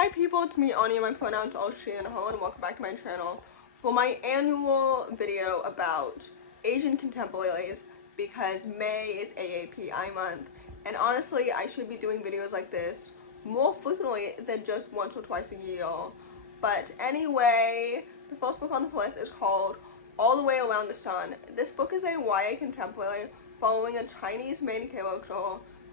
Hi people, it's me Anja, my pronouns are she and her, and welcome back to my channel for my annual video about Asian contemporaries because May is AAPI month, and honestly I should be doing videos like this more frequently than just once or twice a year. But anyway, the first book on this list is called All the Way Around the Sun. This book is a YA contemporary following a Chinese main character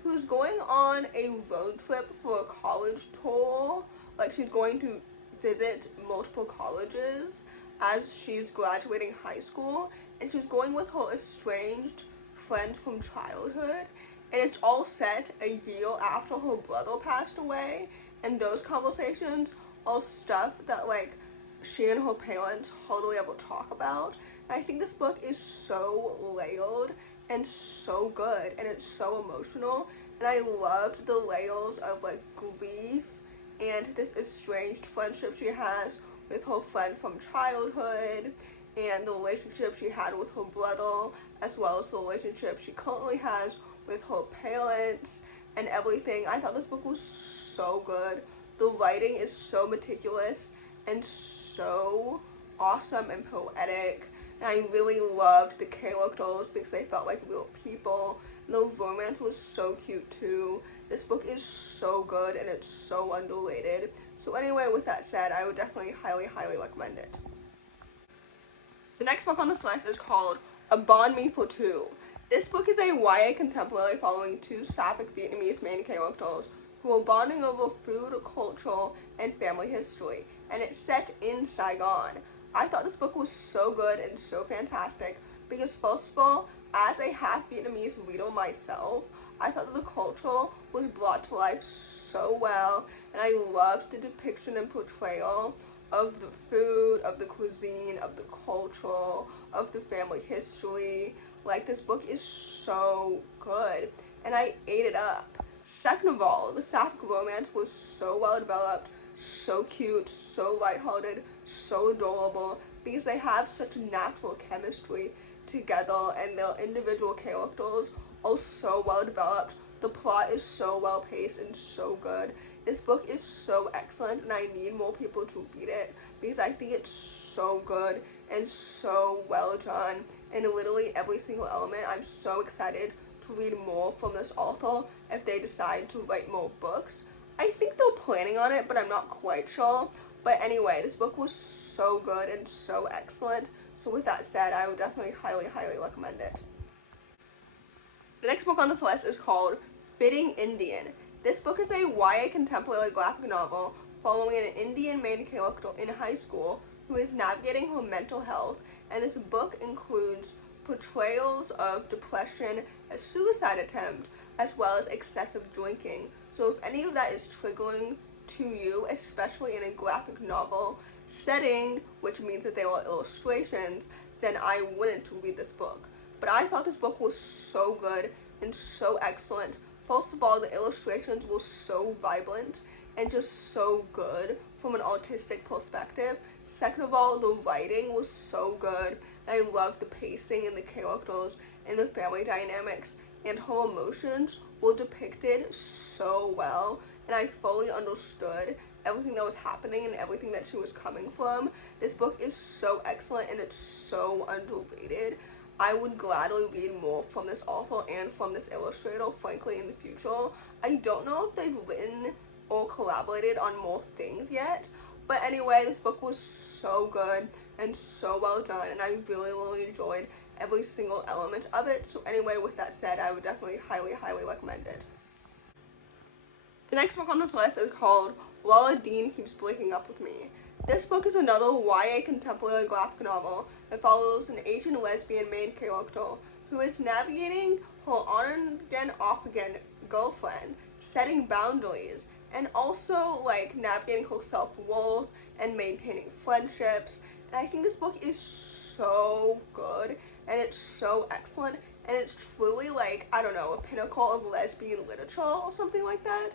who's going on a road trip for a college tour. Like, she's going to visit multiple colleges as she's graduating high school, and she's going with her estranged friend from childhood, and it's all set a year after her brother passed away, and those conversations are stuff that, like, she and her parents hardly ever talk about. And I think this book is so layered and so good, and it's so emotional, and I loved the layers of like grief and this estranged friendship she has with her friend from childhood, and the relationship she had with her brother, as well as the relationship she currently has with her parents and everything. I thought this book was so good. The writing is so meticulous and so awesome and poetic, and I really loved the characters because they felt like real people. The romance was so cute too. This book is so good and it's so underrated. So anyway, with that said, I would definitely highly recommend it. The next book on this list is called Bánh Mì For Two. This book is a YA contemporary following two sapphic Vietnamese main characters who are bonding over food, culture, and family history, and it's set in Saigon. I thought this book was so good and so fantastic because, first of all, as a half Vietnamese reader myself, I thought that the culture was brought to life so well, and I loved the depiction and portrayal of the food, of the cuisine, of the culture, of the family history. Like, this book is so good, and I ate it up. Second of all, the sapphic romance was so well developed, so cute, so lighthearted, so adorable, because they have such natural chemistry together, and their individual characters are so well developed. The plot is so well paced and so good. This book is so excellent, and I need more people to read it because I think it's so good and so well done in literally every single element. I'm so excited to read more from this author if they decide to write more books. I think they're planning on it, but I'm not quite sure. But anyway, this book was so good and so excellent. So with that said, I would definitely highly recommend it. The next book on this list is called Fitting Indian. This book is a YA contemporary graphic novel following an Indian main character in high school who is navigating her mental health, and this book includes portrayals of depression, a suicide attempt, as well as excessive drinking. So if any of that is triggering to you, especially in a graphic novel setting, which means that there are illustrations, then I wouldn't read this book. But I thought this book was so good and so excellent. First of all, the illustrations were so vibrant and just so good from an artistic perspective. Second of all, the writing was so good. I loved the pacing and the characters and the family dynamics, and her emotions were depicted so well, and I fully understood everything that was happening and everything that she was coming from. This book is so excellent and it's so underrated. I would gladly read more from this author and from this illustrator, frankly, in the future. I don't know if they've written or collaborated on more things yet, but anyway, this book was so good and so well done, and I really enjoyed every single element of it. So anyway, with that said, I would definitely highly recommend it. The next book on this list is called Lola Dean Keeps Breaking Up With Me. This book is another YA contemporary graphic novel that follows an Asian lesbian main character who is navigating her on-again, off-again girlfriend, setting boundaries, and also like navigating her self-worth and maintaining friendships. And I think this book is so good and it's so excellent, and it's truly like, I don't know, a pinnacle of lesbian literature or something like that.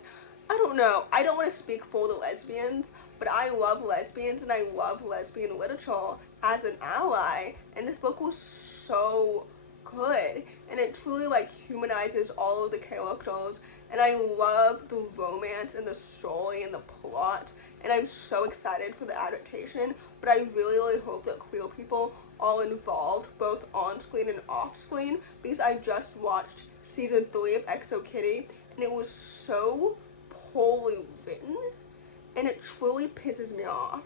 I don't know. I don't want to speak for the lesbians, but I love lesbians and I love lesbian literature as an ally, and this book was so good, and it truly like humanizes all of the characters and I love the romance and the story and the plot, and I'm so excited for the adaptation. But I really hope that queer people are involved both on screen and off screen, because I just watched season 3 of XO Kitty and it was so poorly written and it truly pisses me off.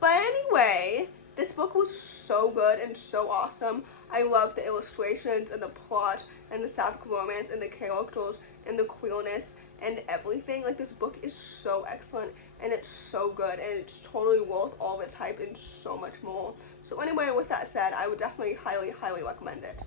But anyway, this book was so good and so awesome. I love the illustrations and the plot and the sapphic romance and the characters and the queerness and everything. Like, this book is so excellent and it's so good and it's totally worth all its hype and so much more. So anyway, with that said, I would definitely highly recommend it.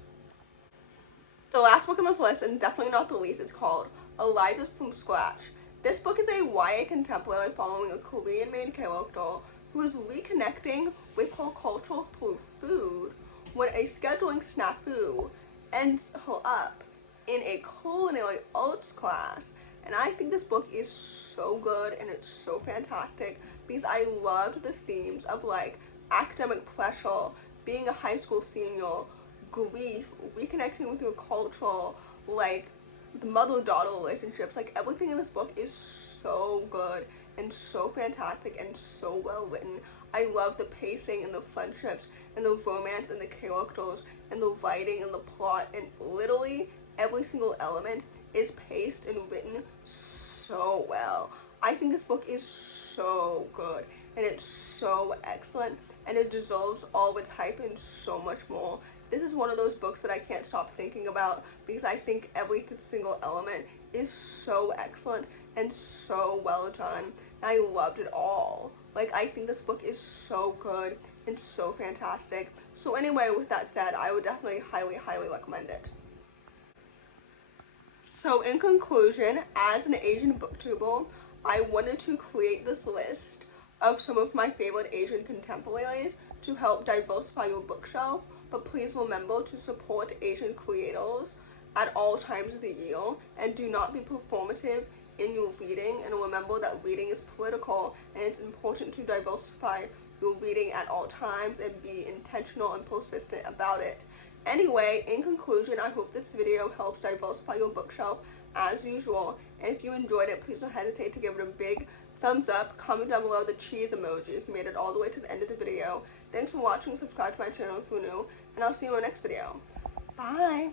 The last book on this list, and definitely not the least, is called Eliza from Scratch. This book is a YA contemporary following a Korean main character who is reconnecting with her culture through food when a scheduling snafu ends her up in a culinary arts class. And I think this book is so good and it's so fantastic because I loved the themes of like academic pressure, being a high school senior, grief, reconnecting with your culture, like the mother-daughter relationships. Like, everything in this book is so good and so fantastic and so well written. I love the pacing and the friendships and the romance and the characters and the writing and the plot, and literally every single element is paced and written so well. I think this book is so good and it's so excellent and it deserves all of its hype and so much more. This is one of those books that I can't stop thinking about because I think every single element is so excellent and so well done. And I loved it all. Like, I think this book is so good and so fantastic. So anyway, with that said, I would definitely highly recommend it. So in conclusion, as an Asian booktuber, I wanted to create this list of some of my favorite Asian contemporaries to help diversify your bookshelf. But please remember to support Asian creators at all times of the year and do not be performative in your reading. And remember that reading is political and it's important to diversify your reading at all times and be intentional and persistent about it. Anyway, in conclusion, I hope this video helps diversify your bookshelf as usual. And if you enjoyed it, please don't hesitate to give it a big thumbs up, comment down below the cheese emoji if you made it all the way to the end of the video. Thanks for watching, subscribe to my channel if you're new, and I'll see you in my next video. Bye!